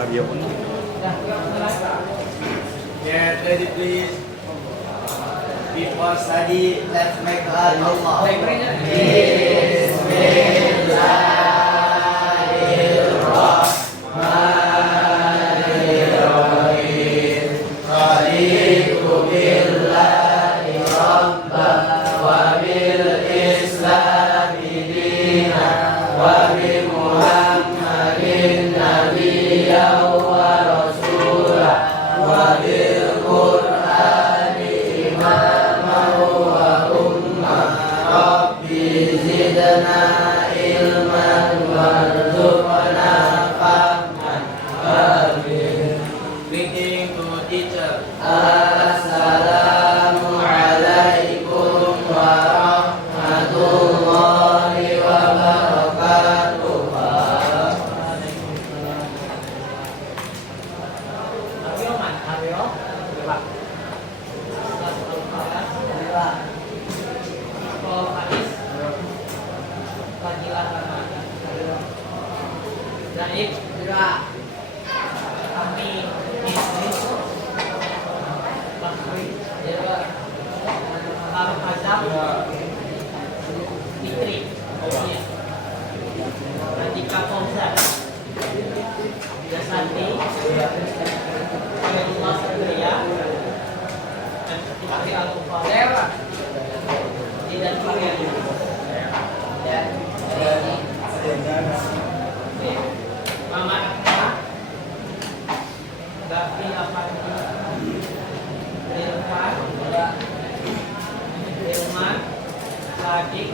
bahagia pun. Get ready please. Before study, let's make Allah. Bismillahirrahmanirrahim. Raditu billahi rabban wa bil islami dinan wa bi Muhammadin nabiyyan wa rasulah wa bil Qur'ani imaman wa ummah. Rabbi zidna ilman warzuqna fahman. Amin. Greeting to teacher. Assalamu alaikum warahmatullahi wabarakatuh. Baik, kami Fitri, Andika Fauzan, Jasati, Abdullah Satria, dan Fitri Al-Fadhil, dan Farian. Mamat Gafi Afandi Dilman Sadik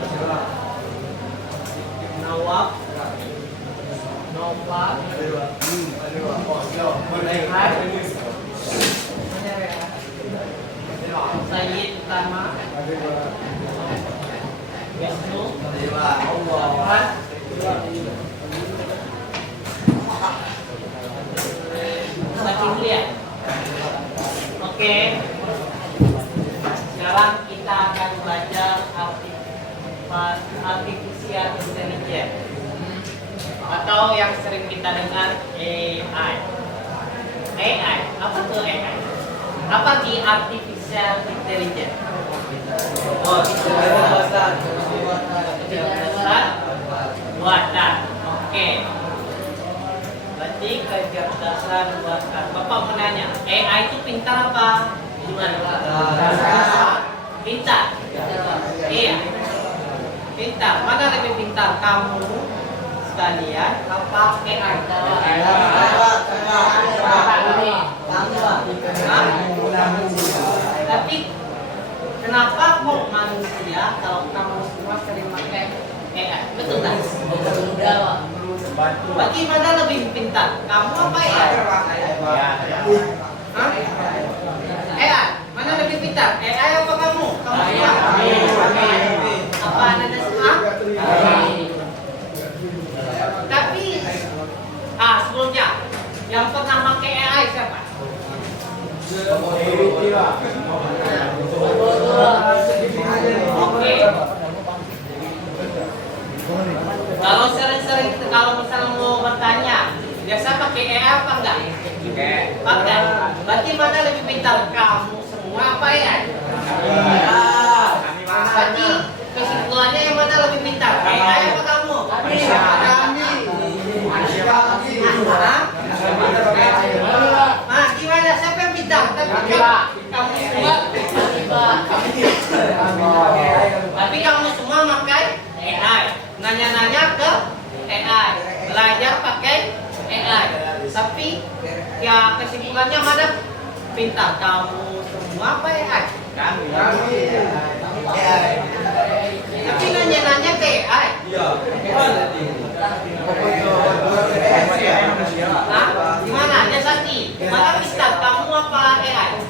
Nawab Nova Rehan Sayyid Utama Wisnu Tuhan Makin lihat. Oke. Sekarang kita akan belajar artificial intelligence atau yang sering kita dengar AI. AI, apa tuh AI? Apa di artificial intelligence? Oh, kecerdasan buatan. Oke. Berarti kecerdasan buatan. Bapak menanya, AI itu pintar apa? Gimana? Pintar. Iya. Pintar. Mana lebih pintar? Kamu sekalian apa AI? Tapi kenapa kok manusia kalau kamu semua sering pakai AI? Betul tak? Bagaimana lebih pintar? Kamu apa AI? Hah? AI? Mana lebih pintar? AI apa kamu? Kamu semua? Apa anda semua? Tapi sebelumnya yang pernah pakai AI siapa? Oke. Kalau sering-sering kalau misalnya mau bertanya, biasa pakai AI apa enggak? Pakai. Berarti mana lebih pintar, kamu semua apa ya? Berarti kesimpulannya yang mana lebih pintar? AI apa kamu? Nah, gimana? Siapa yang pintar? Kamu semua. Tapi kamu semua pakai AI. Nanya-nanya ke AI, belajar pakai AI. Tapi ya kesimpulannya mana pintar? Kamu semua apa AI? Kami. Tapi nanya-nanya ke AI. Nah, gimana? Ya Sati, mana pintar? Kamu apa AI?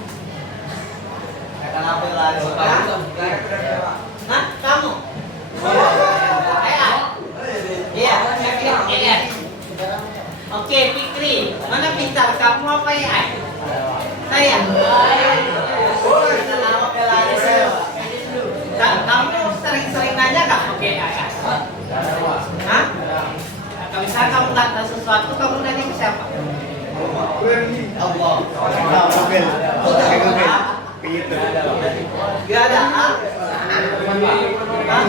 Nah, kamu? AI. Iya, AI. Oke, Fikri, mana pintar? Kamu apa AI? Saya. Kamu sering-sering nanya nggak pakai AI? Hah? Kalau misalnya kamu nggak tahu sesuatu, kamu nanya ke siapa? Oh, Google. Pakai Google. Gitu. gak ada. Ah? Hah?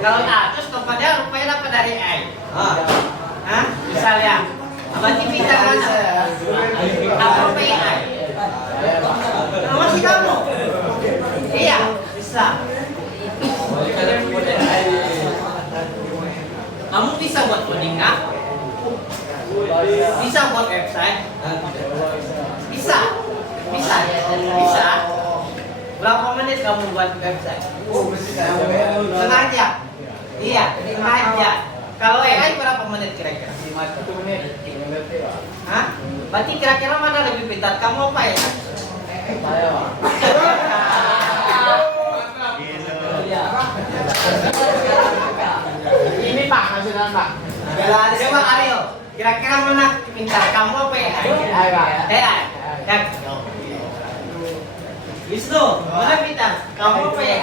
Kalau terus kepada rupanya dapat dari I. Hah? Misalnya, berarti pintar mana? Apa rupanya I? Masih kamu? Iya, bisa. Kamu bisa buat coding nggak? Bisa buat website? Bisa. Bisa. Bisa. Berapa menit kamu buat website? Setengah jam. Iya, setengah jam. Kalau AI berapa menit kira-kira? 1 menit. Hah? Berarti kira-kira mana lebih pintar? Kamu apa ya? Ini Pak, maksudnya Pak. Coba Aryo, kira-kira mana pintar? Kamu apa ya? AI. Ya. Wisnu, mana pintar? Kamu apa ya?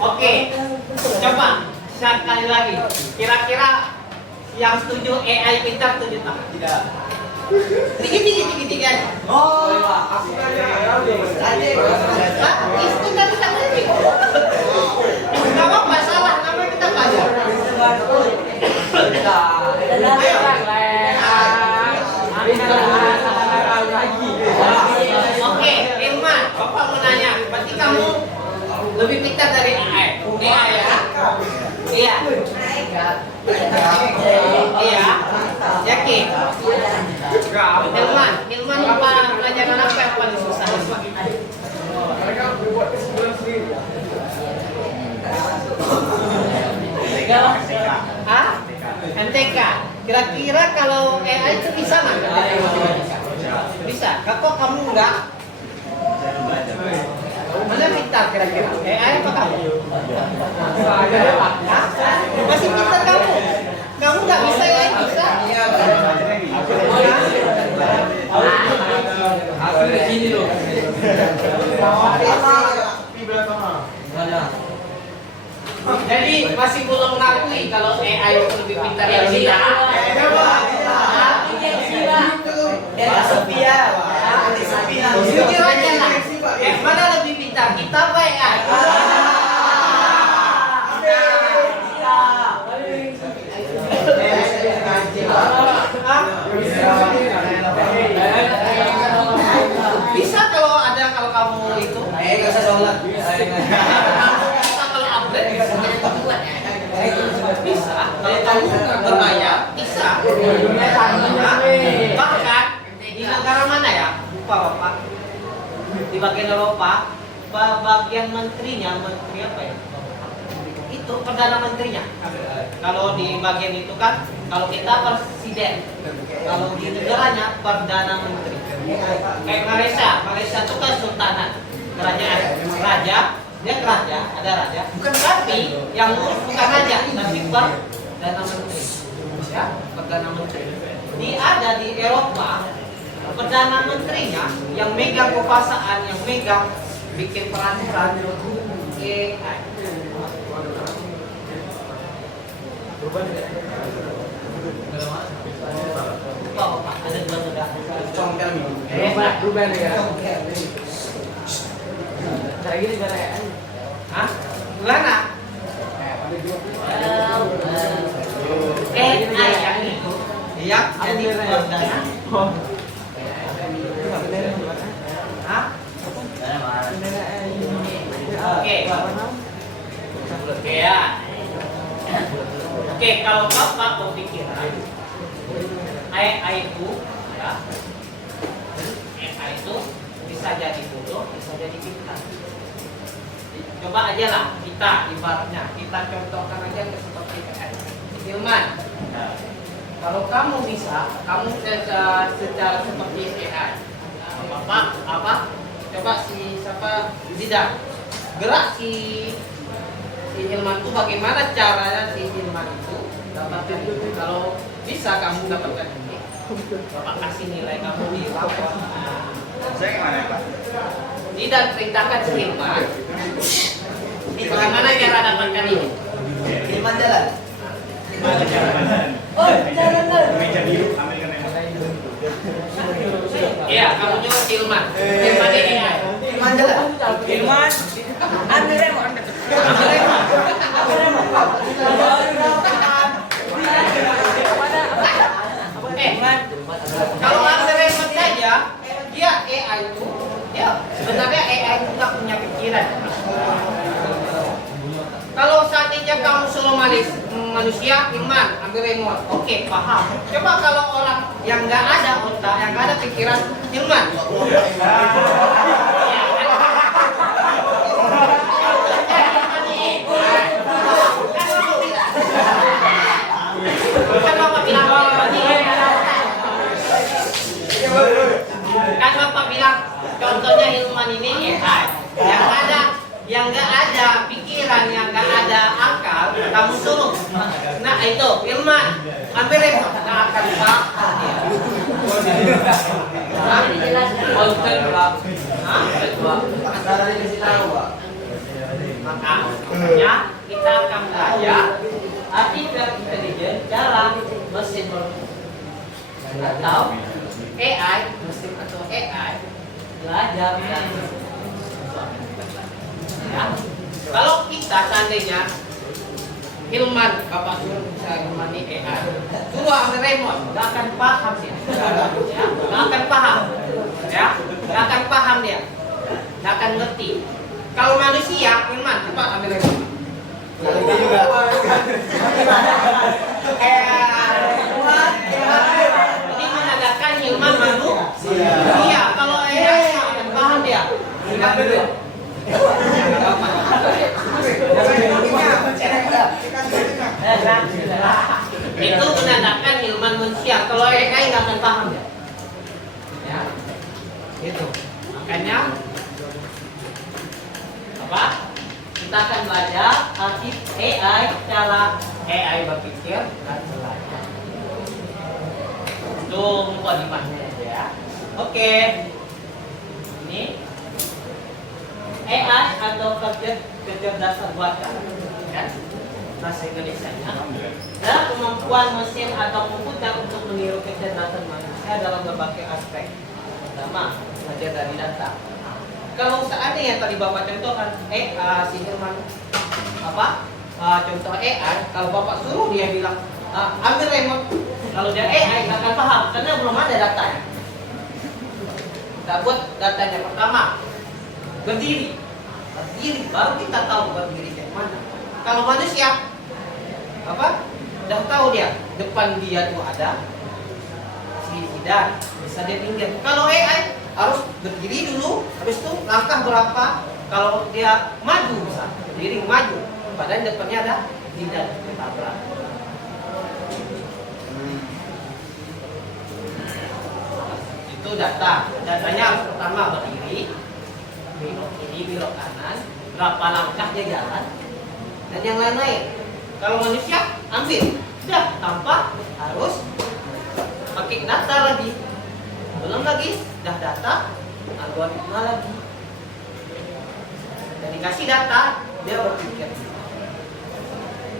Oke, coba sekali lagi. Kira-kira yang setuju AI pintar tujuh tangan. Tidak. Dikit aja. Oh, Itu tadi tadi. Nggak apa-apa, salah. Namanya kita belajar. Oke, Irman, Bapak mau nanya. Berarti kamu lebih pintar dari AI. AI ya? Iya. Iya. Yakin? Ilman apa pelajaran apa yang paling susah? Hah? MTK. Kira-kira kalau AI itu bisa nggak? Bisa. Kok kamu enggak? Mana pintar kira-kira? AI apa kamu? Hah? Masih pintar kamu? Kamu nggak bisa AI bisa? Aku di sini loh. Jadi masih belum mengakui kalau AI itu lebih pintar dari kita. Jujur aja lah. Mana lebih pintar kita apa AI? Bisa kalau kamu itu. Nggak usah sholat. Bisa kalau update bisa. Bisa. Kalau kamu berbayar bisa. Bahkan di negara mana ya? Lupa Bapak. Di bagian Eropa, bagian menterinya, menteri apa ya? Itu perdana menterinya. Kalau di bagian itu kan, kalau kita presiden, kalau di negaranya perdana menteri. Kayak Malaysia itu kan sultanat, kerajaan, raja, dia raja, ada raja. Tapi yang ngurus bukan raja, tapi perdana menteri. Ya, perdana menteri. Ada di Eropa, perdana menterinya yang megang kekuasaan, yang megang bikin peraturan AI. Pak, ada dua sudah. Berubah ya. Cara gini cara ya. Hah? Gimana? AI yang itu. Iya, jadi perdana. Hah? Oke. Oke ya. Oke, kalau Bapak berpikir AI itu ya, AI itu bisa jadi bodoh, bisa jadi pintar. Coba aja lah kita ibaratnya, kita contohkan aja seperti AI. Hilman, kalau kamu bisa, kamu secara seperti AI. Bapak apa? Coba siapa? Zidan. Gerak si Hilman itu bagaimana caranya si Hilman itu dapatkan itu? Kalau bisa kamu dapatkan ini, Bapak kasih nilai kamu di rapor. Saya gimana Pak? Zidan perintahkan si Hilman. Bagaimana cara dapatkan ini? Hilman jalan. Oh, jalan. Meja biru, ambilkan yang Iya, kamu nyuruh Hilman. Hilman ini ya. Hilman jalan. Hilman, ambil remote. Ambil remote. Ambil remote. Hilman. Kalau ambil remote saja, dia AI itu, ya sebenarnya AI itu nggak punya pikiran. Kalau seandainya kamu suruh manusia, Hilman, ambil remote, oke, paham. Coba kalau orang yang nggak ada otak, yang nggak ada pikiran, Hilman. Ya, kan? Kan Bapak bilang, kan Bapak bilang, contohnya Hilman ini AI, yang nggak ada pikiran, yang nggak ada akal, kamu suruh. Nah itu Hilman, ambil remote, nggak akan paham dia. Hah? Hah? Antara dikasih tahu, Pak. Makanya kita akan belajar artificial intelligence dalam mesin atau AI, mesin atau AI belajar ya. Kalau kita seandainya Hilman, Bapak suruh bisa Hilman ini AI, suruh ambil remote, nggak akan paham dia, ya, nggak akan paham, ya, nggak akan paham dia, nggak akan ngerti. Kalau manusia, Hilman, cepat ambil remote. Nggak ngerti juga. Ini menandakan Hilman manusia. Iya, kalau AI nggak akan paham dia. Ambil dulu. Itu menandakan Hilman manusia. Kalau AI nggak akan paham dia. Ya, itu. Makanya apa? Kita akan belajar arti AI, cara AI berpikir dan belajar. Itu mukadimahnya ya. Oke. Ini AI atau kecerdasan buatan, kan? Bahasa Indonesianya. Adalah kemampuan mesin atau komputer untuk meniru kecerdasan manusia dalam berbagai aspek, pertama belajar dari data. Kalau seandainya tadi Bapak contohkan si Hilman apa contoh AI, kalau Bapak suruh dia bilang ambil remote, kalau dia AI nggak akan paham karena belum ada datanya. Kita buat datanya pertama berdiri baru kita tahu berdiri kayak mana. Kalau manusia apa udah tahu dia depan dia tuh ada dan bisa dia pinggir. Kalau AI harus berdiri dulu, habis itu langkah berapa, kalau dia maju bisa berdiri maju, padahal depannya ada tidak ketabrak. Itu datanya harus pertama berdiri, belok kiri belok kanan, berapa langkah dia jalan, dan yang lain-lain. Kalau manusia ambil sudah tanpa harus pakai data lagi, belum lagi dah data algoritma lagi, dan dikasih data dia berpikir.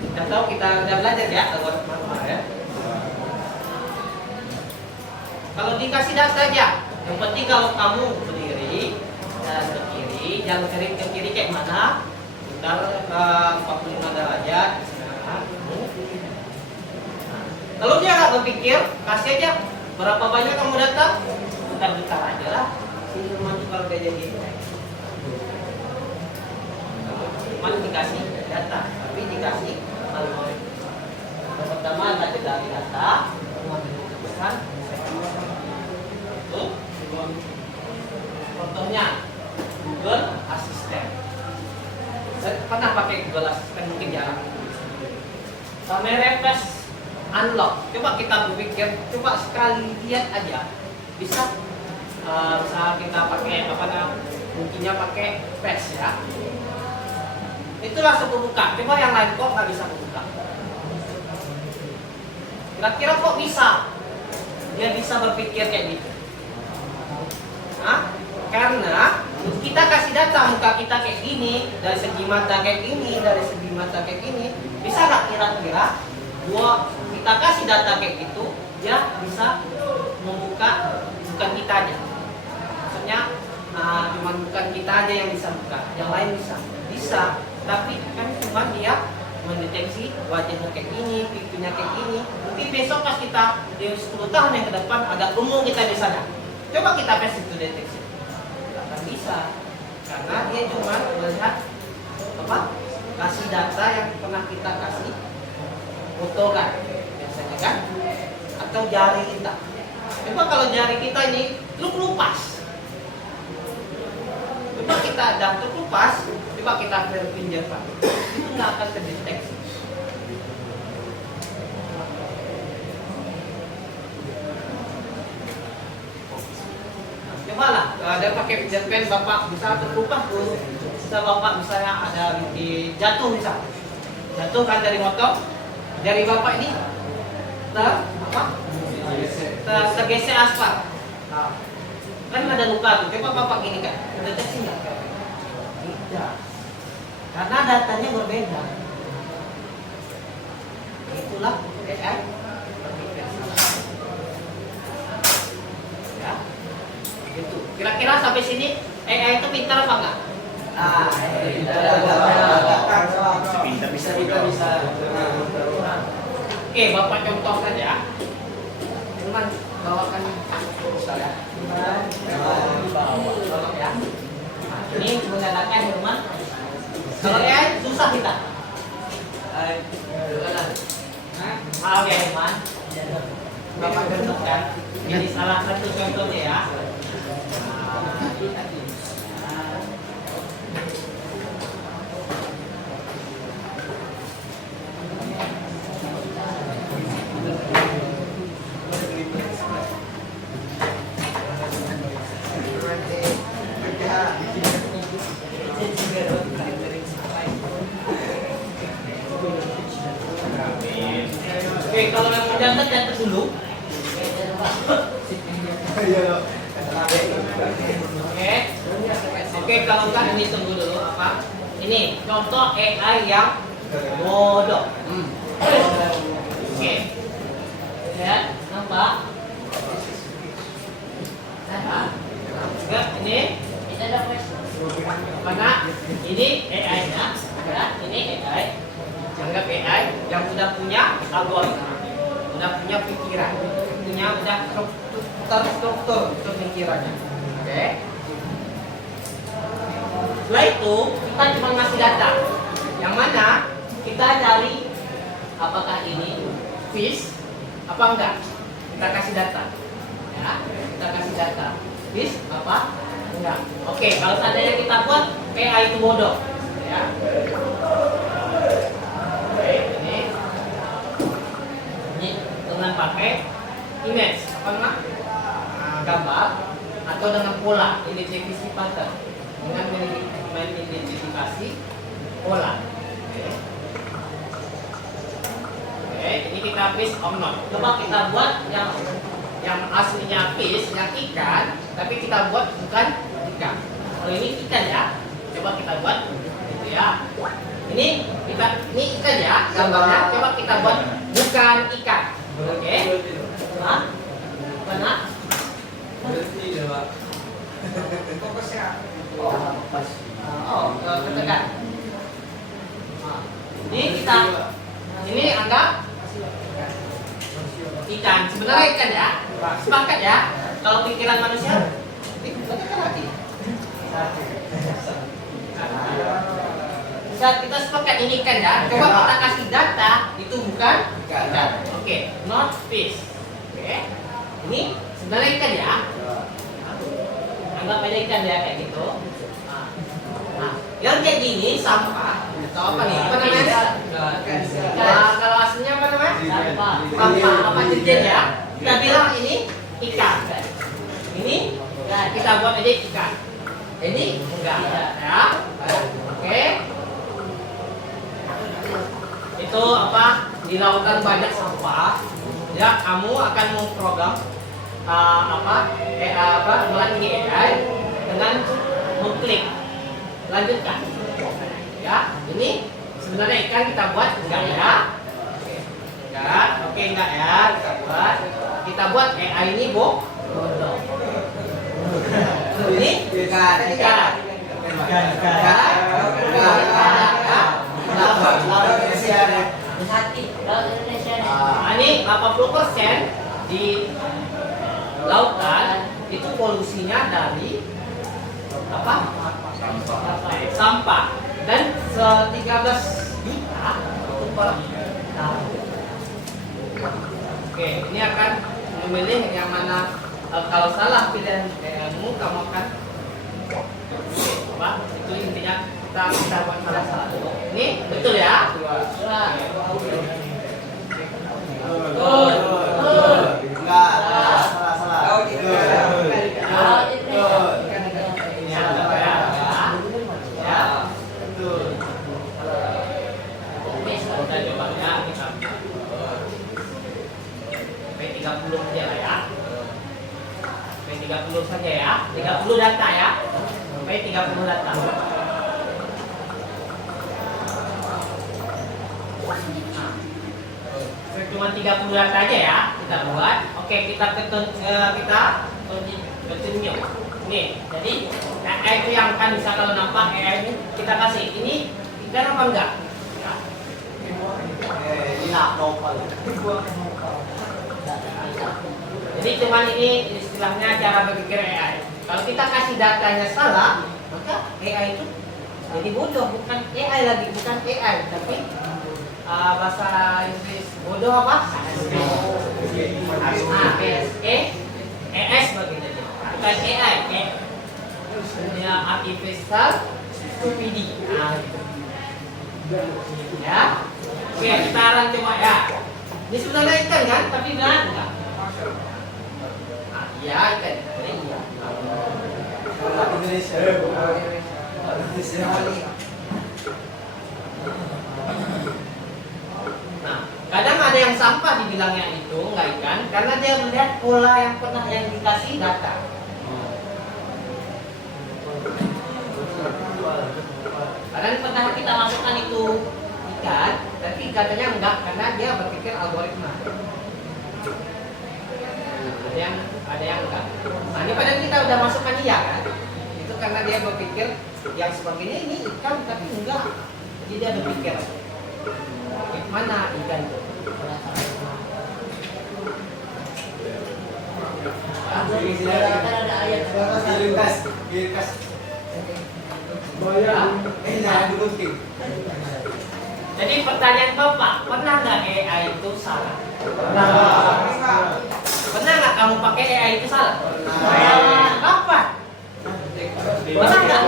Kita tahu kita udah belajar ya algoritma kemarin. Kalau dikasih data aja, yang penting kalau kamu berdiri dan ke kiri, jangan ke kiri kayak mana, putar 45 derajat. Kalau dia nggak berpikir, kasih aja berapa banyak kamu data, putar-putar aja lah. Si Hilman kalau dia jadi cuma dikasih data, tapi dikasih algoritma. Pertama belajar dari data, mengambil keputusan. Itu contohnya Google Assistant. Saya pernah pakai Google Assistant, mungkin jarang. Kamera flash unlock. Coba kita berpikir, coba sekali lihat aja bisa kita pakai apa namanya, kuncinya pakai flash ya. Itu langsung kebuka. Coba yang lain kok nggak bisa kebuka. Kira-kira kok bisa? Dia bisa berpikir kayak gitu. Hah? Karena Kita kasih data muka kita kayak gini, dari segi mata kayak gini, dari segi mata kayak gini, bisa nggak kira-kira kita kasih data kayak gitu, dia bisa membuka bukan kita aja. Maksudnya cuma bukan kita aja yang bisa buka, yang lain bisa, tapi kan cuma dia mendeteksi wajahnya kayak gini, pipinya kayak gini. Mungkin besok pas kita di 10 tahun yang ke depan agak umum kita di sana. Coba kita tes itu deteksi. Tidak akan bisa, karena dia cuma melihat kasih data yang pernah kita kasih foto kan, biasanya kan, atau jari kita. Coba kalau jari kita ini terkelupas. Coba kita ada terkelupas, coba kita pinjam Pak. Itu nggak akan terdeteksi. Coba lah, ada pakai pinjam pen Bapak bisa terkelupas tuh. Bisa Bapak misalnya ada di jatuh misal. Jatuh kan dari motor, jari Bapak ini tergeser aspal. Nah, kan ada luka tuh. Coba Bapak gini kan, deteksi nggak? Tidak, karena datanya berbeda. Itulah AI. Ya, itu. Kira-kira sampai sini AI itu pintar apa enggak? Bisa. Oke, Bapak contoh saja. Cuman bawakan saya. Bawa ya. Ini mengatakan Hilman. Kalau AI susah kita. Maaf ya Hilman. Bapak contohkan. Ini salah satu contohnya ya. Oke, kalau yang mau catat dulu. Oke, kalau enggak ini tunggu dulu apa? Ini contoh AI yang bodoh. Oke. Lihat, nampak? Enggak, ini mana? Ini AI-nya, ya, ini AI. Anggap AI yang sudah punya algoritma, sudah punya pikiran, udah terstruktur pemikirannya. Oke. Setelah itu kita cuma ngasih data, yang mana kita cari apakah ini fish apa enggak. Kita kasih data, ya, kita kasih data fish apa enggak. Oke, kalau seandainya kita buat AI itu bodoh, ya. Ini dengan pakai image apa namanya, gambar atau dengan pola identifikasi pattern, dengan mengidentifikasi pola. Oke, ini kita fish or not. Coba kita buat yang aslinya fish, yang ikan, tapi kita buat bukan ikan. Kalau ini ikan ya, coba kita buat gitu ya. Ini ikan ya gambarnya. Coba kita buat bukan ikan. Oke. Hah? Mana? Fokusnya. Ketekan. Ini anggap ikan. Sebenarnya ikan ya. Sepakat ya. Kalau pikiran manusia, kita sepakat ini ikan ya. Coba kita kasih data itu bukan ikan. Oke, not fish. Oke. Ini sebenarnya ikan ya. Anggap aja ikan ya kayak gitu. Nah, yang kayak gini sampah atau apa nih? Apa namanya? Kalau aslinya apa namanya? Sampah. Apa jejen ya? Kita bilang ini ikan. Ini kita buat aja ikan. Ini enggak ya. Oke. Itu apa? Di lautan banyak sampah. Ya, kamu akan memprogram melatih AI dengan mengklik. Lanjutkan. Ya, ini sebenarnya ikan kita buat enggak ya? Enggak, oke enggak ya? Kita buat AI ini bodoh. Ini ikan. Ini 80% di lautan itu polusinya dari apa? Sampah. Dan 13 juta itu per tahun. Oke, ini akan memilih yang mana. Kalau salah pilihan kamu akan coba. Itu intinya kita buat salah dulu. Ini betul ya? Enggak, salah. Ini ada ya. Ya. Betul. Kita coba ya kita. P30 saja lah ya. P30 saja ya. 30 data ya. P30 data. Cuma 30 data aja ya kita buat. Oke, kita continue. Nih, jadi AI itu yang kan bisa kalau nampak AI ini kita kasih ini ikan apa enggak? Ya. Ini novel. Jadi cuman ini istilahnya cara berpikir AI. Kalau kita kasih datanya salah, maka AI itu jadi bodoh, bukan AI lagi, bukan AI, tapi bahasa Inggris bodoh apa? ES begitu. Bukan AI, ya artificial stupidity. Nah, gitu. Ya, oke kita coba ya. Ini sebenarnya ikan kan, tapi benar enggak? Iya ikan, iya. Indonesia. Nah, kadang ada yang sampah dibilangnya itu enggak ikan, karena dia melihat pola yang pernah yang dikasih data. Kadang pernah kita masukkan itu ikan, tapi katanya enggak karena dia berpikir algoritma. Ada yang enggak. Nah, ini padahal kita udah masukkan iya kan? Itu karena dia berpikir yang sebagainya ini ikan tapi enggak. Jadi dia berpikir mana ikan itu? Ada ayat. Girkas. Jadi pertanyaan Bapak, pernah nggak AI itu salah? Pernah nggak kamu pakai AI itu salah? Kapan? Pernah nggak?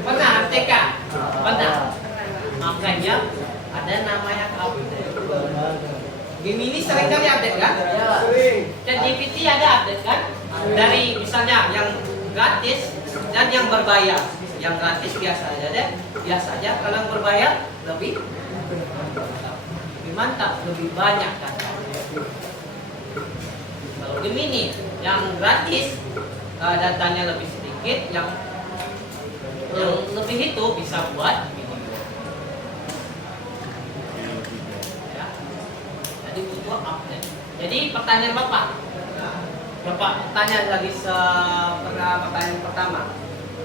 Pernah TK? Pernah. Makanya ada namanya update. Gemini sering kali update kan? ChatGPT ada update kan? Dari misalnya yang gratis dan yang berbayar. Yang gratis biasa aja deh, biasa aja. Kalau yang berbayar lebih mantap, lebih banyak kan? Kalau Gemini yang gratis datanya lebih sedikit, yang lebih itu bisa buat video. Ya. Jadi butuh update. Jadi pertanyaan Bapak tanya lagi pertanyaan pertama.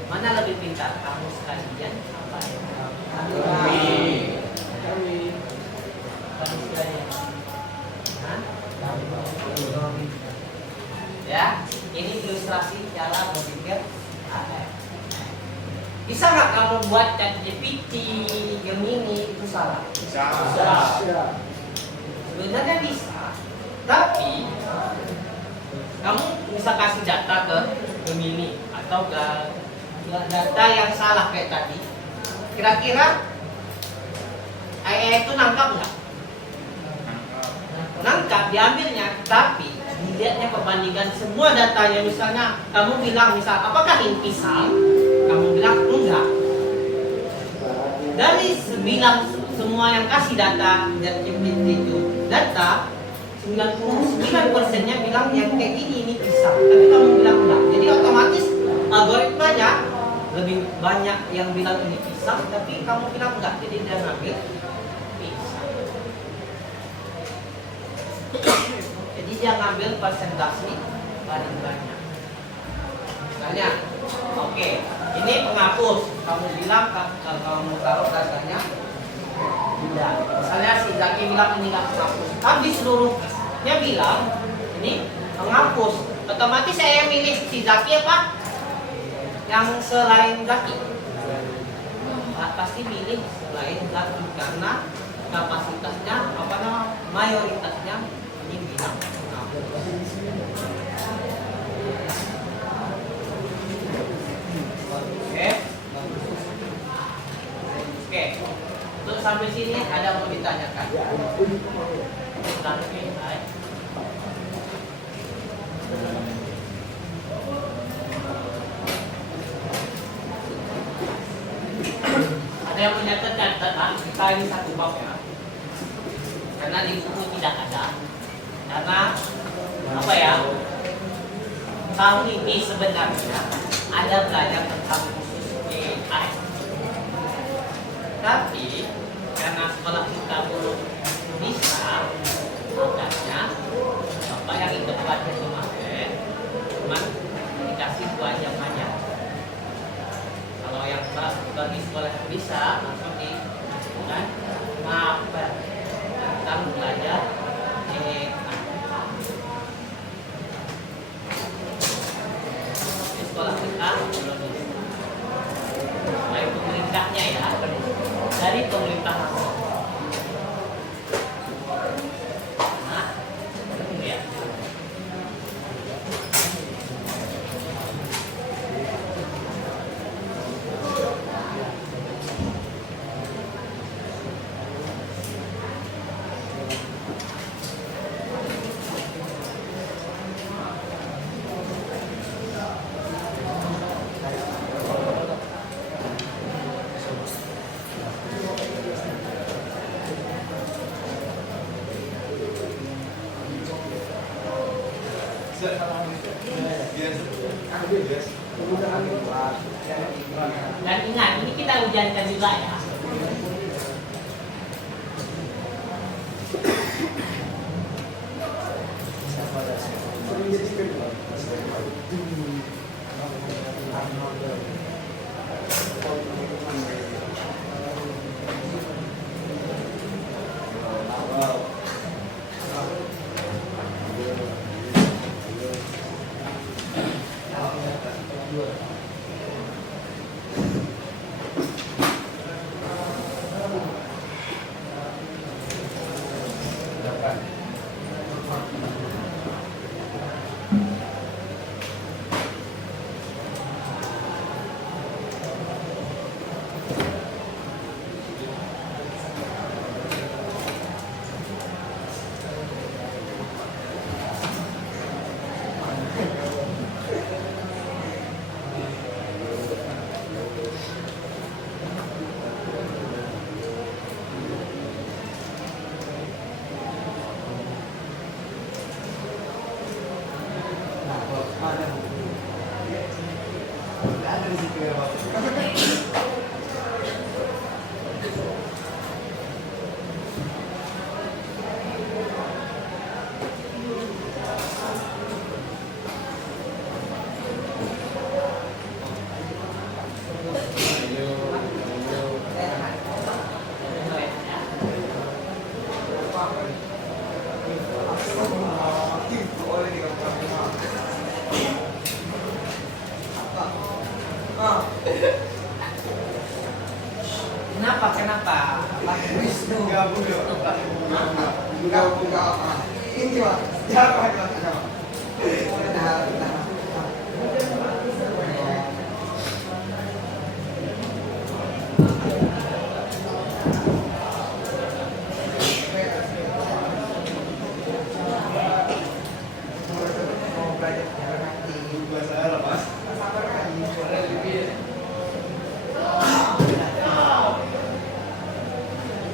Mana lebih pintar, kamu sekalian apa ya? Kami sekalian. Hah? Ya, ini ilustrasi cara berpikir AI. Bisa nggak kamu buat ChatGPT, Gemini itu salah? Bisa. Sebenarnya bisa, tapi kamu bisa kasih data ke Gemini atau ke data yang salah kayak tadi. Kira-kira AI itu nangkap nggak? Nangkap, diambilnya, tapi dilihatnya perbandingan semua datanya. Misalnya kamu bilang apakah ini pisang? Kamu bilang enggak. Dari semua yang kasih data dan GPT itu data 99%-nya bilang yang kayak ini pisang, tapi kamu bilang enggak. Jadi otomatis algoritmanya lebih banyak yang bilang ini pisang, tapi kamu bilang enggak. Jadi dia ngambil pisang. Jadi dia ngambil persentase paling banyak. Misalnya, oke, ini penghapus. Kamu bilang kalau kamu taruh rasanya tidak. Misalnya si Zaki bilang ini nggak penghapus, tapi seluruhnya bilang ini penghapus. Otomatis saya milih si Zaki apa? Yang selain Zaki. Pasti milih selain Zaki karena kapasitasnya apa namanya mayoritasnya ini bilang penghapus. Oke. Untuk sampai sini ada mau ditanyakan? Sampai hai. Ada yang menyatakan kita ini satu bab ya. Karena di buku tidak ada. Karena apa ya? Tahun ini sebenarnya ada belajar tentang khusus AI. Tapi karena sekolah kita belum bisa, makanya Bapak yang ikut belajar kemarin cuma dikasih 2 jam aja. Kalau yang bagi sekolah yang bisa langsung di kan maaf tentang belajar di sekolah kita belum bisa. Baik pemerintahnya ya, dari pemerintah langsung. Nah, ya. Dan ingat, ini kita ujiankan juga ya. Kenapa? Wisnu. Ini Pak. Jangan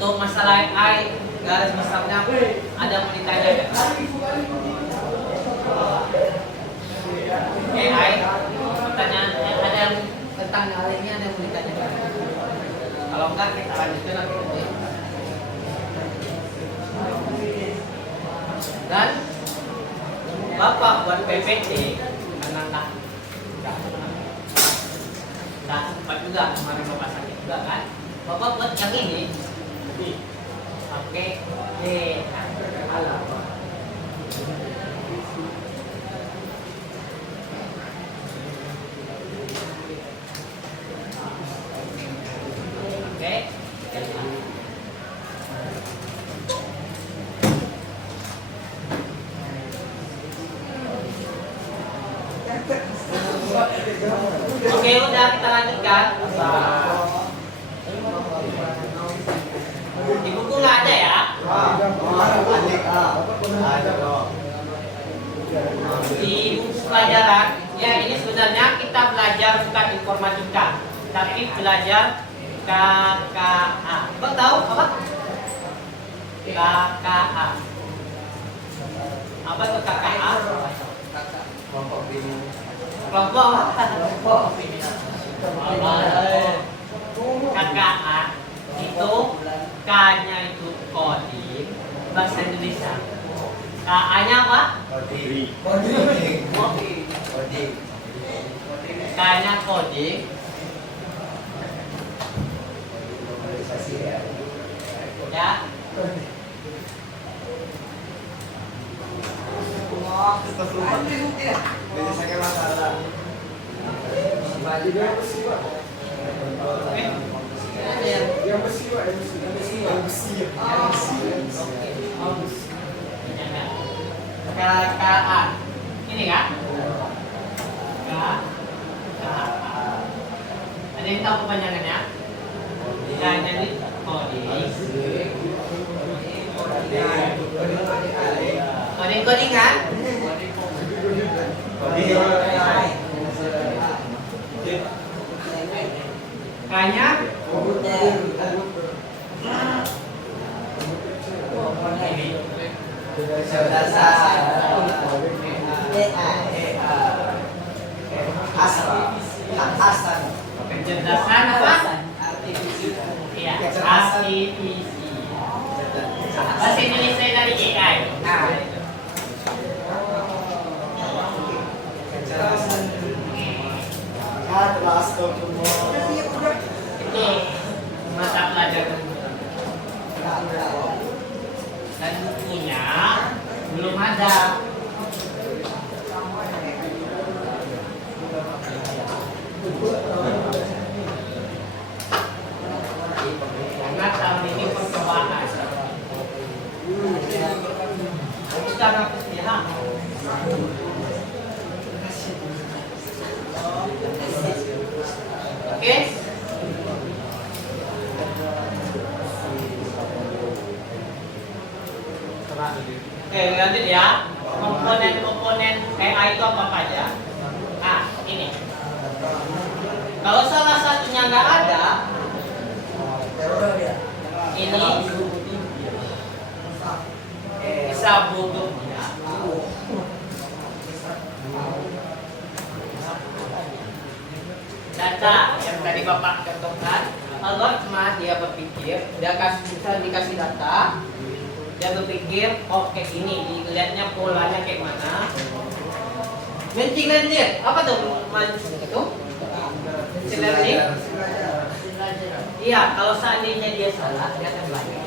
Untuk masalah AI garis besarnya ada mau ditanya ya? silakan lainnya ada yang mau ditanyakan. Kalau enggak kita lanjutkan lagi. Dan Bapak buat PPT menantang. Nah, sempat juga kemarin Bapak sakit juga kan. Bapak buat yang ini pakai D. Oke. Oke, udah kita lanjutkan. Di buku nggak ada ya? Di buku pelajaran, ya ini sebenarnya kita belajar bukan informatika, tapi belajar KKA. Kau tahu apa? KKA. Apa itu KKA? Kelompok. KKA itu K-nya itu coding bahasa Indonesia. KA-nya apa? K-nya coding. Ya. KKA. Ini kan? KKA. Ada yang tahu kepanjangannya? K-nya ini coding. Coding kan? K-nya kecerdasan apa? Iya, artifisi. Bahasa Indonesia dari AI. Nah, itu mata pelajaran. Dan bukunya belum ada. Karena tahun ini percobaan. Secara pilihan. Oke. Oke, lanjut ya. Komponen-komponen AI itu apa aja? Nah, ini. Kalau salah satunya nggak ada, ini bisa butuh ya. Data yang tadi Bapak contohkan, algoritma dia berpikir, dia dikasih data, dia berpikir, oh kayak gini, dilihatnya polanya kayak mana. Machine learning, apa tuh itu? Machine learning. Iya, kalau seandainya dia salah, dia akan belajar.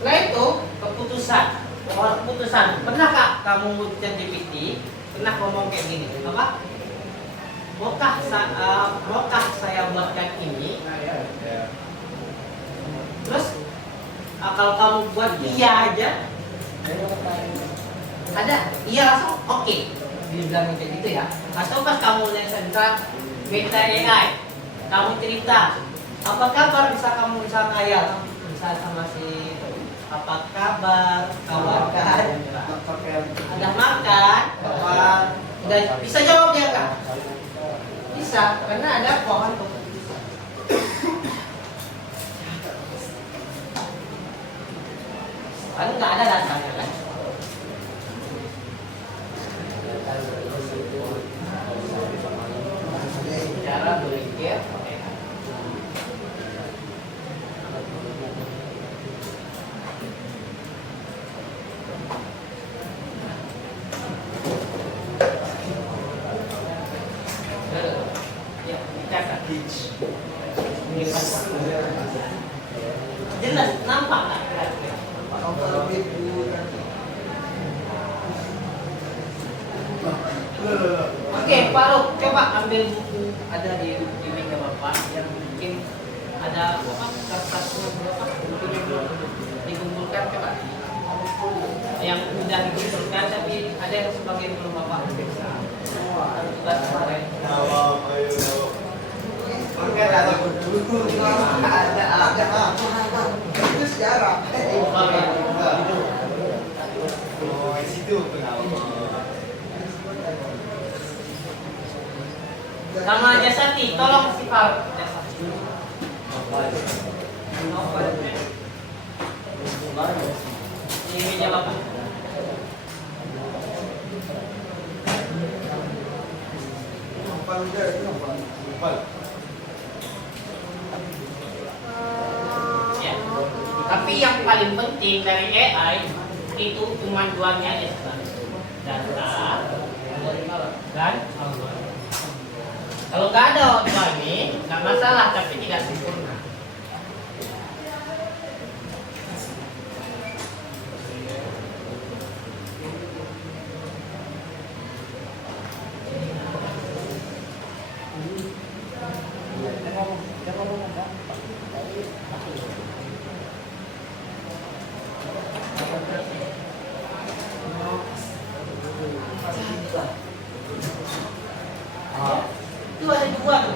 Setelah itu keputusan. Pernahkah kamu ChatGPT pernah ngomong kayak gini? Apa? Maukah saya buatkan ini? Terus kalau kamu buat iya aja, ada iya langsung oke. Dibilang kayak gitu ya. Atau pas kamu lihat Meta AI, kamu cerita apa kabar, bisa kamu bisa ngayal, bisa sama si apa kabar, kabar kan, ada makan, udah bisa jawab dia kan? Bisa, karena ada pohon tuh. Kan nggak ada datanya kan? Jelas nampak nggak? Oke, Pak Ruk, coba ambil buku ada di meja Bapak yang mungkin ada apa kertasnya berapa bukunya belum dikumpulkan coba. Yang sudah dikumpulkan tapi ada yang sebagian belum Bapak periksa. Tugas kemarin. Ada itu sejarah. Oh, situ Sama Jasati, tolong si Pak Jasati. Ini meja Bapak. Ya. Tapi yang paling penting dari AI itu cuma duanya data dan algoritma. Kalau nggak ada dua ini nggak masalah tapi tidak sempurna. Itu ada dua tuh,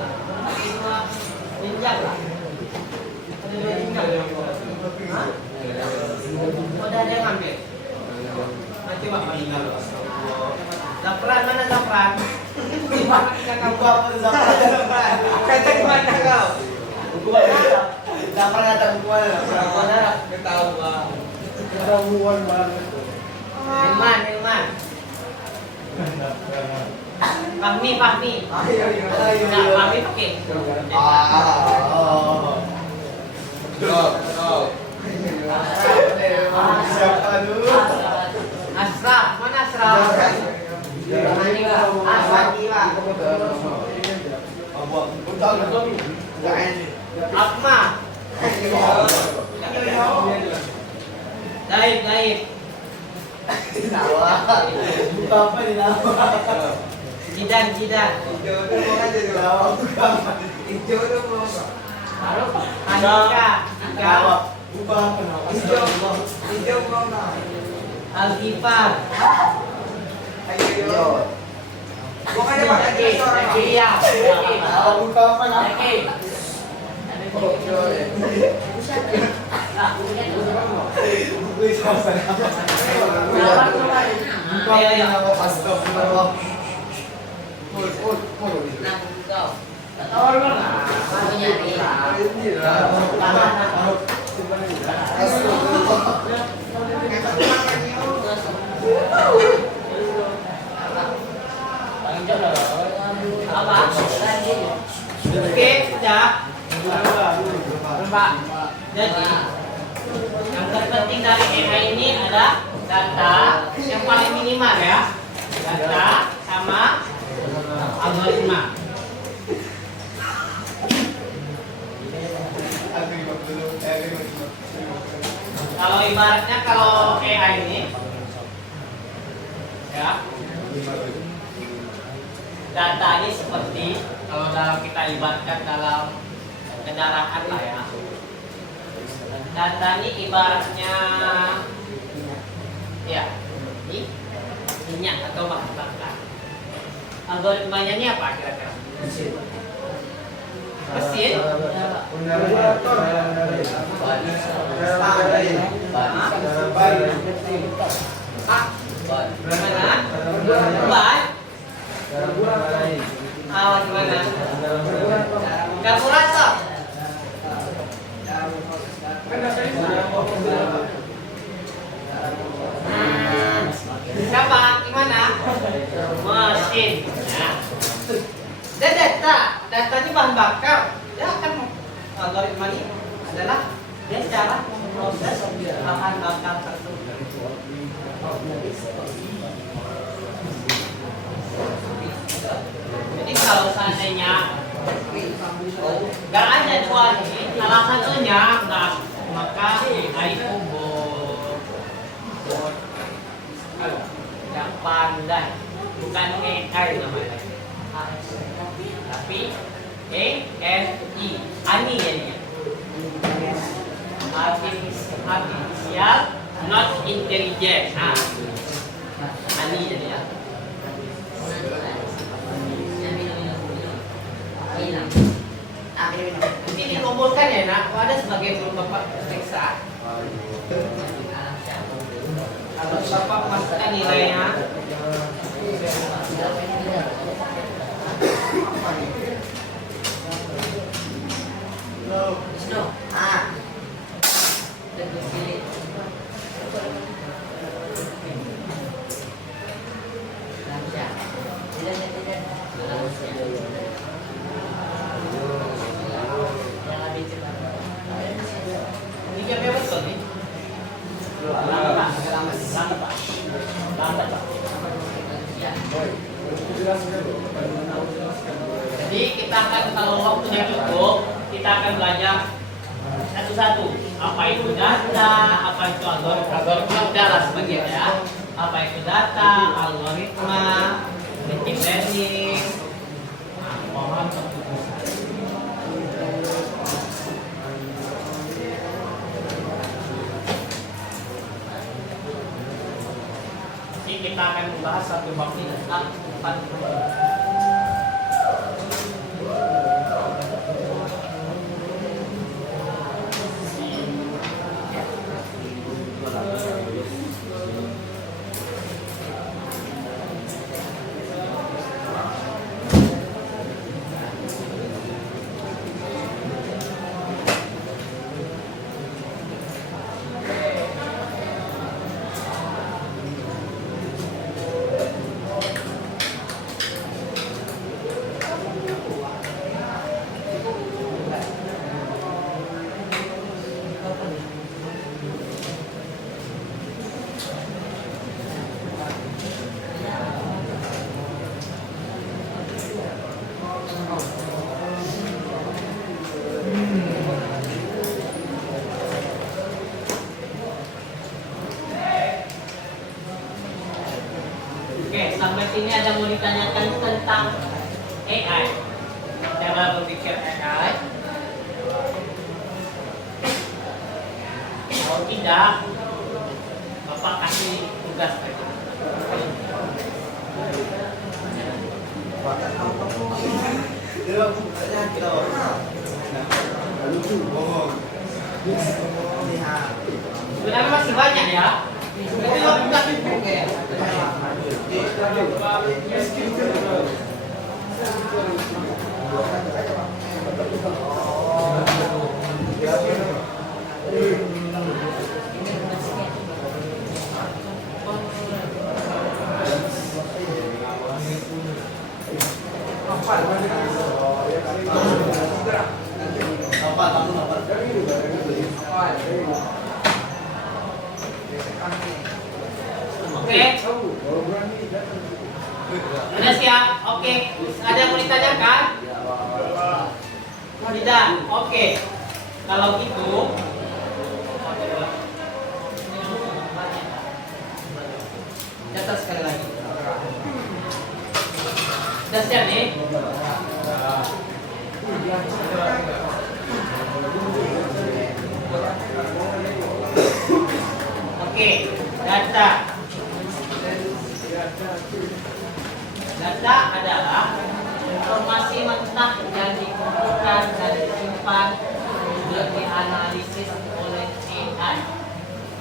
dua jenjang lah. Ada dua jenjang. Hah? Oh, ada yang ngambil. Nanti Pak tinggal. Zafran mana Zafran? Buku apa tuh Zafran? Kata gimana kau? Buku apa? Zafran ada buku mana? Buku mana? Ketahuan. keramuan banget. Hilman. Fahmi. Ayo. Nah, Fahmi pakai. Siapa dulu? Asraf, mana Asraf? Akma. Daib. Buka apa di nama? Jidan. Hijau itu mau aja di bawah. Hijau itu mau. Baru Andika. Buka apa nama? Hijau mau nggak? Alkifar. Ayo. Pokoknya pakai seorang. Iya. Buka apa nama? Ayo. Astagfirullah. Oke, sudah. Pak. Jadi yang terpenting dari AI ini adalah data yang paling minimal ya. Data sama algoritma. Kalau ibaratnya kalau AI ini ya data ini seperti kalau dalam kita ibaratkan dalam kendaraan lah ya. Data ini ibaratnya ya ini minyak atau bahan bakar. Algoritmanya ini apa kira-kira? Mesin? Gimana? Ban? Gimana? Karburator? Siapa? Gimana? Mesin. Nah. Dan data ini bahan bakar. Dia akan algoritma ini adalah dia cara memproses bahan bakar tersebut. Jadi kalau seandainya Gak ada dua ini. Salah satunya nggak, maka AI itu bot yang pandai, bukan AI namanya, tapi ANI, ANI jadinya. Artificial not intelligent. Nah, ANI jadinya. Nanti dikumpulkan ya nak, ada sebagai bapak periksa. Kalau bapak masukkan nilainya. Wisnu, lebih pilih. Lancar. Tidak. Yang lebih cepat. Ini jamnya betul nih. Lambat, Pak. Ya. Jadi kita akan, kalau waktunya cukup, kita akan belajar satu-satu. Apa itu data, apa itu algoritma, udahlah sebagian ya. Apa itu data, algoritma, deep learning. Nah, mohon untuk kita akan membahas satu bab ini tentang 4. Oke, sampai sini ada mau ditanyakan tentang AI, cara berpikir AI. Kalau tidak, Bapak kasih tugas lagi. Sebenarnya masih banyak ya. Tapi waktu cukup ya. Oke. Sudah siap? Oke. Ada yang mau ditanyakan? Tidak. Oke. Kalau gitu, catat sekali lagi. Sudah siap nih? Oke. Data. Data adalah informasi mentah yang dikumpulkan dan disimpan dan dianalisis oleh AI.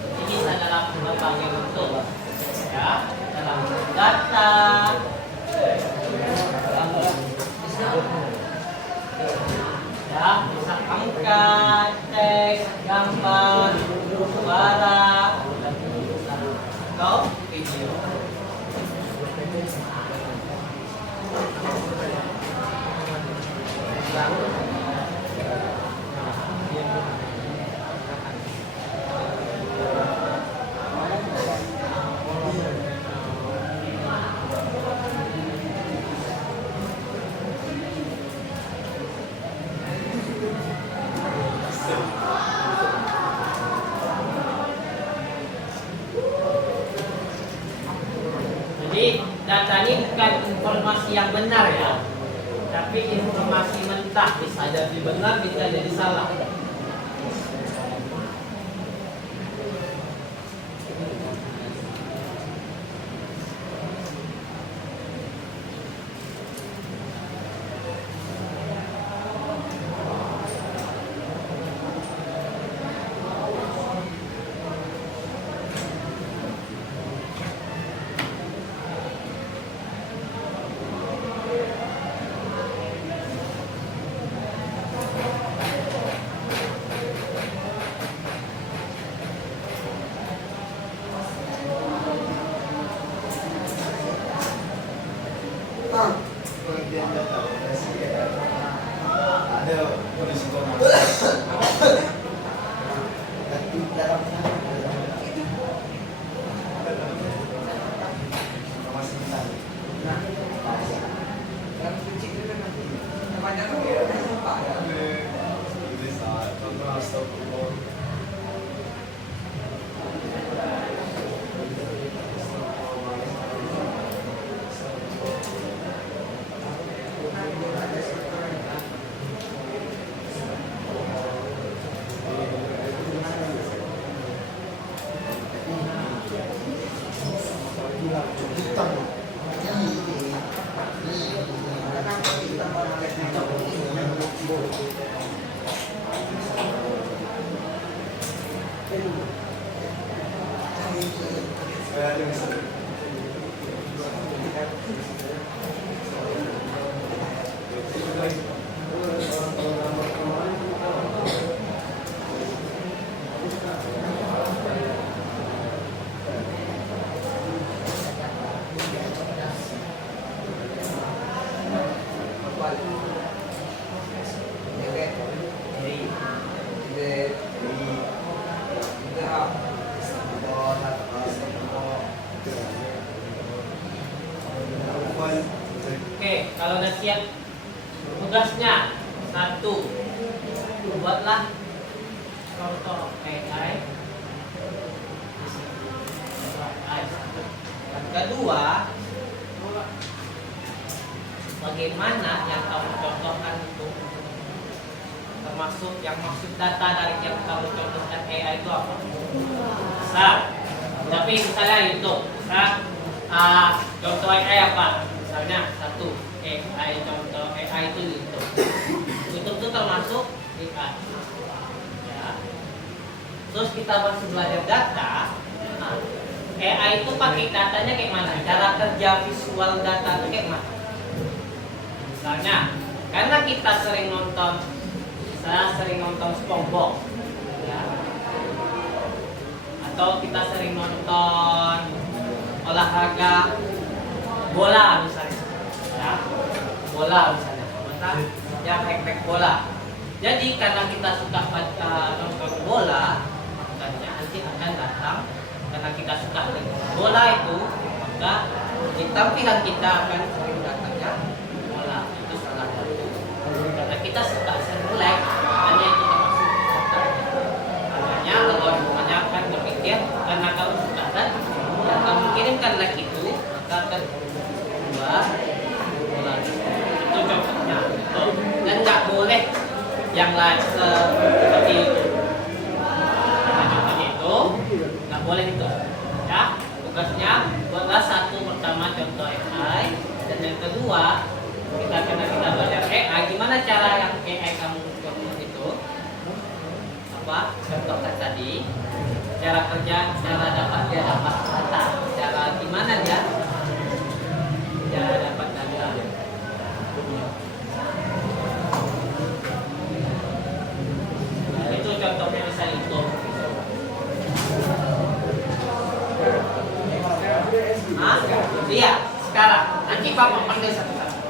Ini bisa dalam berbagai bentuk, ya, dalam bentuk data, ya, bisa angka, teks, gambar, suara, atau video. informasi yang benar ya. Tapi informasi mentah bisa jadi benar, bisa jadi salah. Ada polisi konon. Oke, kalau udah siap tugasnya, satu, buatlah contoh AI. Yang kedua, bagaimana yang kamu contohkan itu, termasuk yang maksud data dari yang kamu contohkan AI itu apa? Misal, tapi misalnya YouTube, contoh AI apa? Misalnya satu, AI contoh AI itu YouTube. YouTube itu termasuk AI. Ya. Terus kita masih belajar data. Nah, AI itu pakai datanya kayak mana? Cara kerja visual data itu kayak mana? Misalnya, karena kita sering nonton, saya sering nonton SpongeBob, ya. Atau kita sering nonton olahraga bola misalnya, ya, bola misalnya, yang hack bola. Jadi karena kita suka nonton bola, makanya nanti akan datang. Karena kita suka bola itu, maka di tampilan kita akan sering datangnya bola. Itu salah satu. Karena kita suka like, hanya itu termasuk data. Makanya algoritmanya akan berpikir karena kamu suka dan kamu kirimkan like itu, maka akan buat bola. Itu contohnya. Dan nggak boleh yang lain seperti itu. Nah, contohnya itu nggak boleh itu. Ya, tugasnya buatlah satu pertama contoh AI, dan yang kedua kita belajar AI. Gimana cara yang AI kamu contoh itu? Apa? Contohkan tadi. Cara kerja, cara dapat data, cara gimana dia? Cara dapat data. Nah, itu contohnya misalnya itu. Hah? Iya, sekarang. Nanti Bapak panggil satu-satu.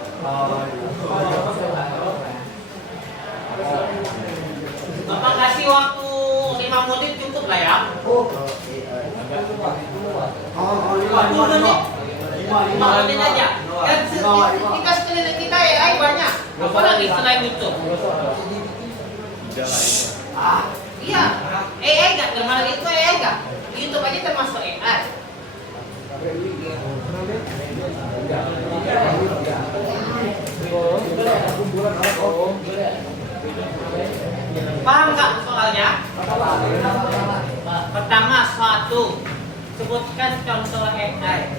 Bapak kasih waktu 5 menit cukup lah ya. 5 menit. 5 menit aja. Kan kita sekeliling kita AI banyak. Apalagi selain itu. Iya. AI nggak termasuk itu AI nggak? YouTube aja termasuk AI. Paham nggak soalnya? Pertama, satu, sebutkan contoh AI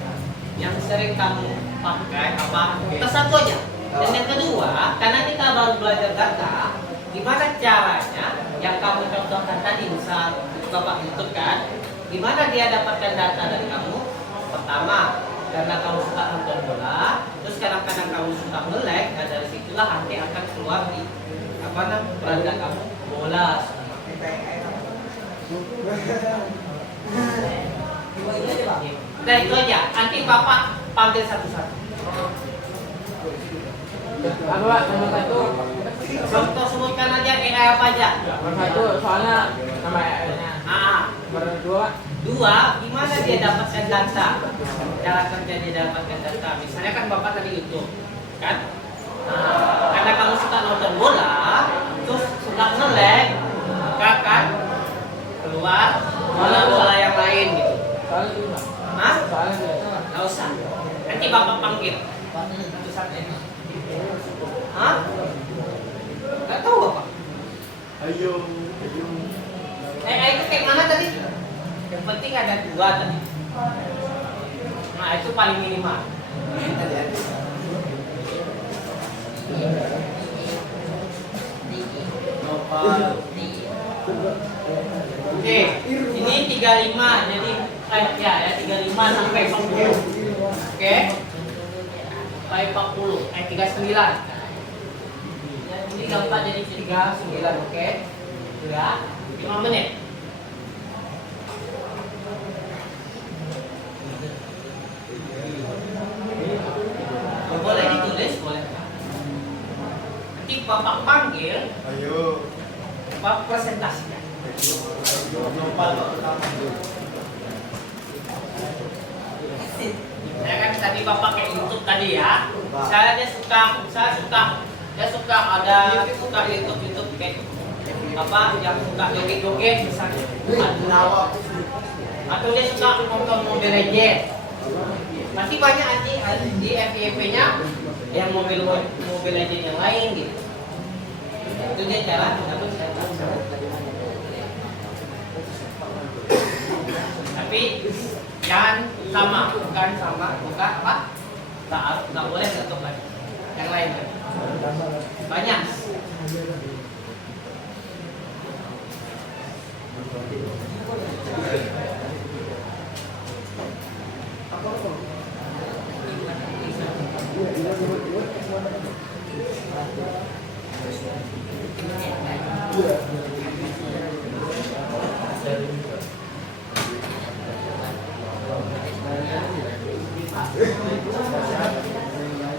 yang sering kamu pakai apa? Kita satu aja. Dan yang kedua, karena kita baru belajar data, gimana caranya yang kamu contohkan tadi, misal Bapak YouTube kan, gimana dia dapatkan data dari kamu? Pertama, karena kamu suka nonton bola, terus kadang-kadang kamu suka nge-lag, nah dari situlah nanti akan keluar di apa namanya beranda kamu bola. Nah itu aja, nanti Bapak panggil satu-satu. Apa Pak? Nomor satu. Contoh sebutkan aja AI apa aja. Nomor satu soalnya nama AI-nya. Nomor dua. Dua, gimana dia dapatkan data? Cara kerja dia dapatkan data. Misalnya kan Bapak tadi YouTube, kan? Nah, karena kamu suka nonton bola, terus suka nge-lag, maka kan keluar bola-bola yang lain gitu. Soalnya dulu Pak. Hah? Soalnya dulu. Nggak usah. Nanti Bapak panggil. Satu-satu. Hah? Nggak tahu Bapak. Ayo. Itu kayak mana tadi? Yang penting ada dua tadi. Nah itu paling minimal. Oke, ini 35 jadi ya 35 sampai 40. Oke. Sampai 40, 39. Ini gampang jadi 39, oke? Sudah 5 menit. Boleh ditulis, boleh. Nanti Bapak panggil, Ayo. Bapak presentasikan. Ya kan tadi Bapak kayak YouTube tadi ya. Saya suka ada YouTube kayak apa yang suka joget-joget misalnya. Atau dia suka nonton Mobile Legends. Masih banyak di FYP-nya yang Mobile Legends yang lain gitu. Itu dia cara mengatur saya. Tapi jangan sama, bukan apa? Tak boleh untuk yang lain. Banyak.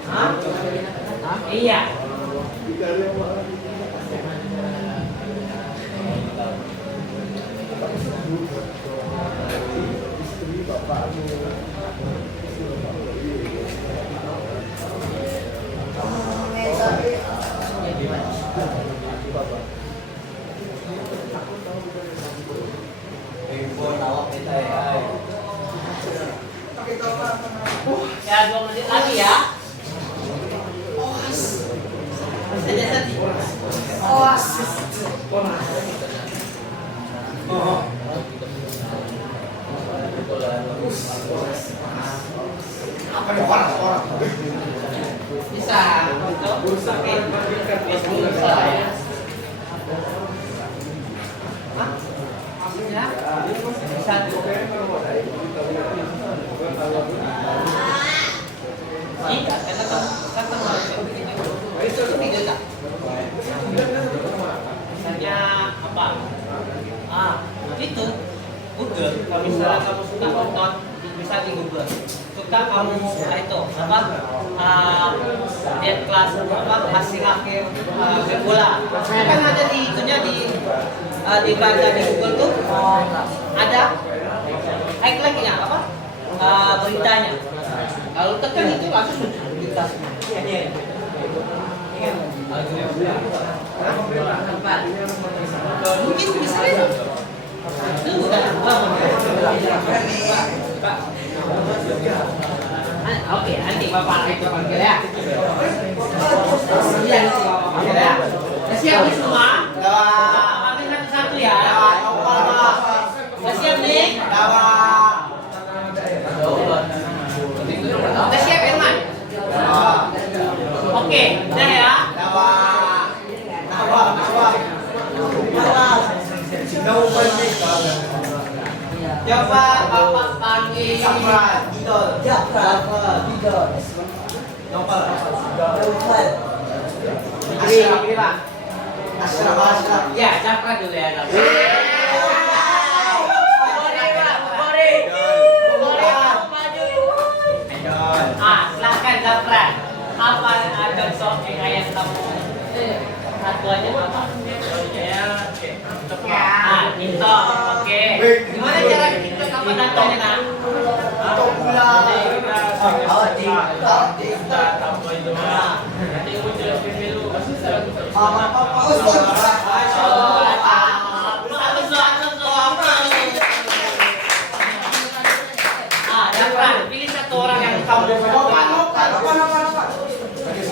Hah? Iya. Ya 2 menit lagi ya. Apa nih orang? Bisa untuk sakit Facebook saya. Hah? Maksudnya? Bisa iya, karena kan harus video tak? Misalnya apa? Itu Google. Kalau misalnya kamu suka nonton, bisa di Google. Suka kamu itu apa? Lihat kelas apa? Hasil akhir main bola. Kan ada di itunya di beranda di Google tuh ada lagi ya apa? Beritanya. Kalau tekan itu langsung muncul berita semua. Mungkin bisa itu. Itu bukan Oke, nanti Bapak itu panggil ya. Iya, nanti Bapak panggil ya. Siap semua? Oke, udah ya. Nawa. Nawa nih. Coba Bapak panggil Sapra, idol. Nopal. Ashraf. Ya, Japra dulu ya. Japra. Silahkan Japra. Apa ada soal yang kamu satu aja apa? TikTok, oke. Gimana cara TikTok apa datanya nak? Tok pula. Japra, pilih satu orang yang kamu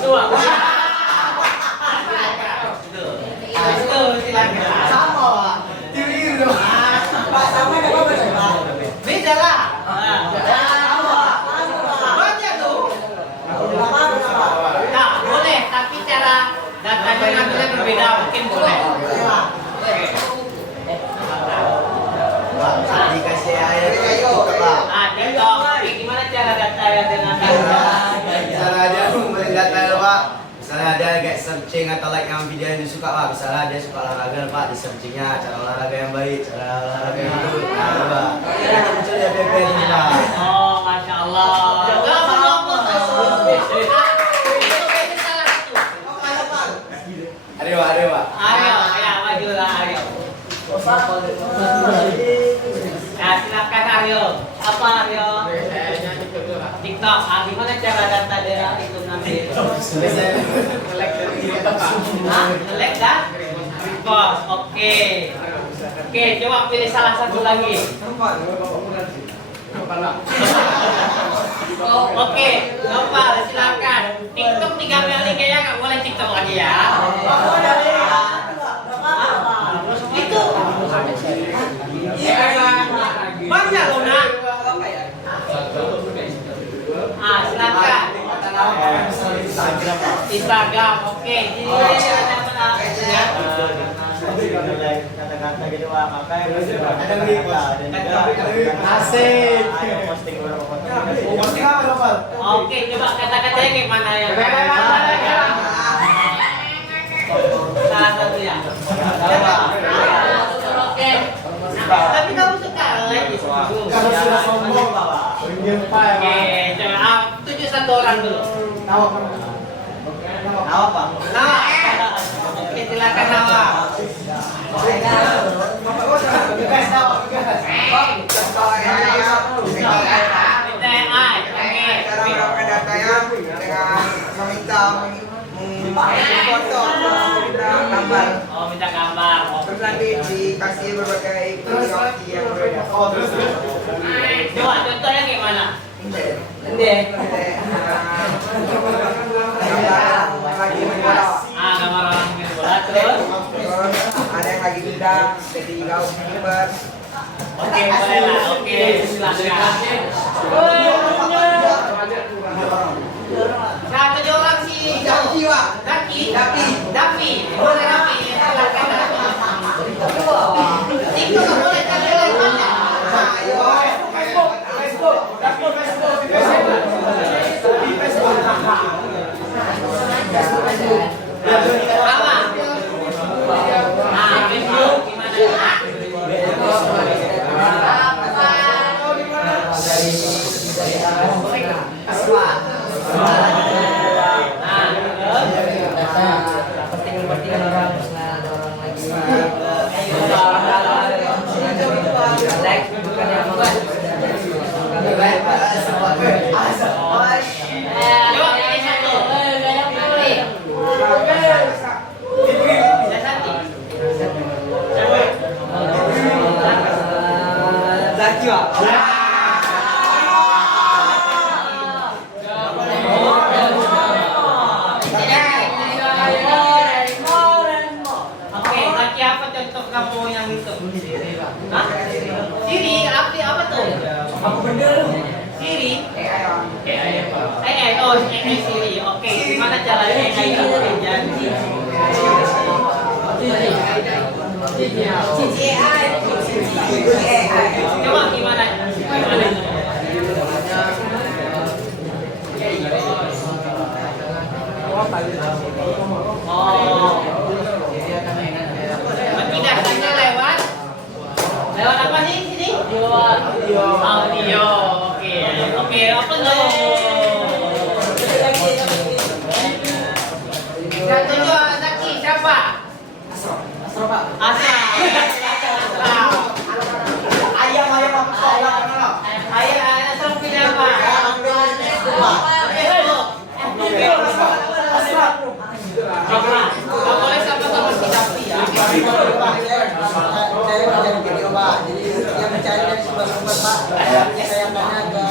dua. Silakan. Sama. Tiru dong. Pak sama enggak apa-apa, Pak. Beda lah. Baca tuh. Nah, boleh, tapi cara datanya ngambilnya berbeda, mungkin boleh. Dikasih air kayu, Pak. TikTok, gimana cara datanya dengan Misalnya dia melihat air, Pak. Misalnya ada kayak searching atau like yang video yang disuka, Pak. Misalnya dia suka olahraga, Pak, di searchingnya cara olahraga yang baik, cara olahraga yang betul. Nah, Pak. Nanti muncul ya bebek ini, Pak. Oh, Masya Allah. Ayo, Pak. Ayo, ya majulah Aryo. Ya, silakan Aryo. Apa Aryo? TikTok. Gimana cara data daerah itu nanti? Nge-lag dah? Repost. Oke. Oke, coba pilih salah satu lagi. Oke, Nopal silakan. TikTok 3 kali kayaknya nggak boleh TikTok lagi ya. Itu. Banyak loh nak. Silakan. Instagram, oke. Kata-kata gitu Pak, makanya Asik. posting beberapa foto. Posting apa, Pak? Oke, coba kata-katanya gimana ya? Salah satu ya. Oke. Tapi kamu suka lagi Kalau sudah sombong, Pak. Oke, coba tuju satu orang dulu. Nawa, Pak. Nawa. Oke, silakan Nawa. Cara mendapatkan datanya dengan meminta foto, minta gambar. Oh, minta gambar. Terus nanti dikasih berbagai opsi yang berbeda. Coba contohnya gimana? Gambar lagi main bola. Gambar orang main bola terus. Terus ada yang lagi undang jadi goalkeeper. Oke, boleh lah. Oke, silakan. Satu orang sih. Daki, Pak. Daki. Daki. Dapi. Boleh Dapi. Silakan Dapi. TikTok nggak boleh tapi lainnya. Ayo. Apa? Facebook gimana? Penting orang ada orang lagi like bukan yang mau Coba pilih satu. Bisa satu. Zaki, Pak. Oke, Zaki apa contoh kamu yang itu? Hah? Siri, apa tuh? Apa benda lu? Kiri. AI. Oh, Siri. Oke, gimana caranya AI itu jadi? Coba gimana? Oh. Penjelasannya lewat apa sih sini? Audio. Oke, open dong. Yang kedua Zaki siapa? Astro Pak. Asal. Ayam Asal pilih apa? Nggak boleh sama-sama kita ya. Saya mencari video Pak, jadi yang mencari dari sumber-sumber Pak, saya tanya ke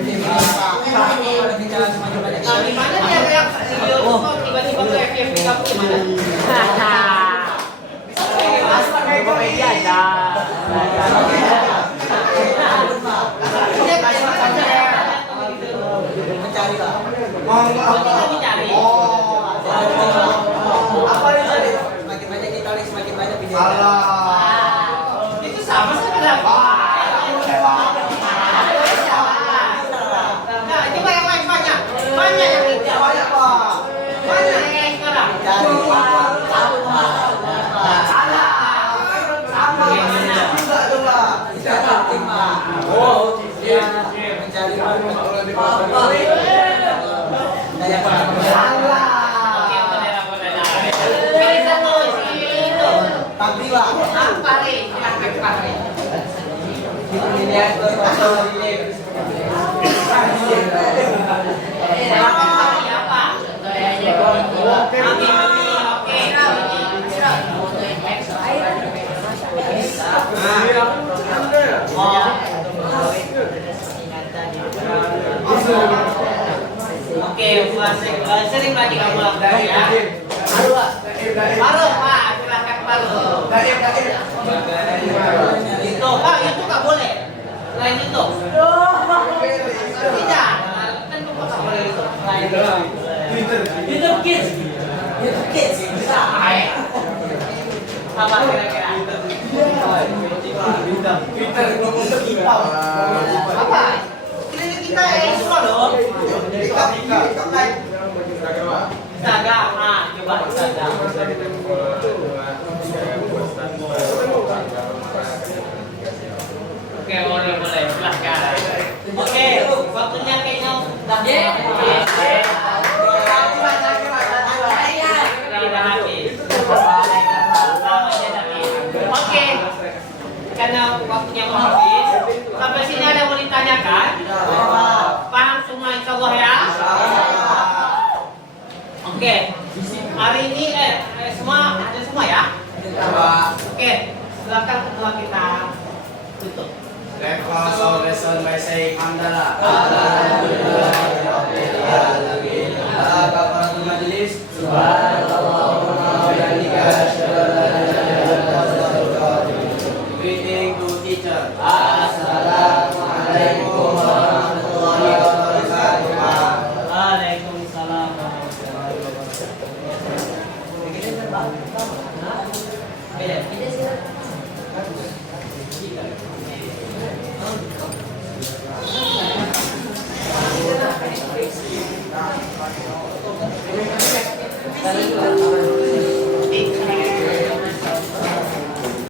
video Pak. Kalau bicara semuanya banyak. Gimana dia reaksi video kok tiba-tiba ke FYP kamu gimana? Mencari Pak. Kita mencari. Apa yang jadi? Semakin banyak kita lihat semakin banyak video. Itu sama sebenarnya. Nah, coba yang lain banyak. Banyak yang itu. Banyak Pak. Banyak yang lain sekarang. Cari. Sama. Gimana? Juga coba. Tidak penting Pak. Mencari Saya Pak. Oke, boleh. Pilih satu itu. Tapi Pak. Pari, silakan Pari. Dilihat Silakan Pari apa? Oke. Oke, sering lagi kamu lakukan ya. Baru Pak, silakan baru. Itu Pak, itu nggak boleh. Selain itu. Tidak, kan kamu nggak boleh itu. Selain itu. YouTube Kids. Bisa. Apa kira-kira? Apa? Kita semua dong. Instagram, coba Instagram. Oke, boleh, silahkan. Oke, waktunya kayaknya udah Oke, karena waktunya mau habis, sampai sini ada yang mau ditanyakan? Paham semua insya Allah ya? Oke, hari ini semua ada semua ya? Oke, silakan ketua kita tutup. Lesson by saying Alhamdulillah.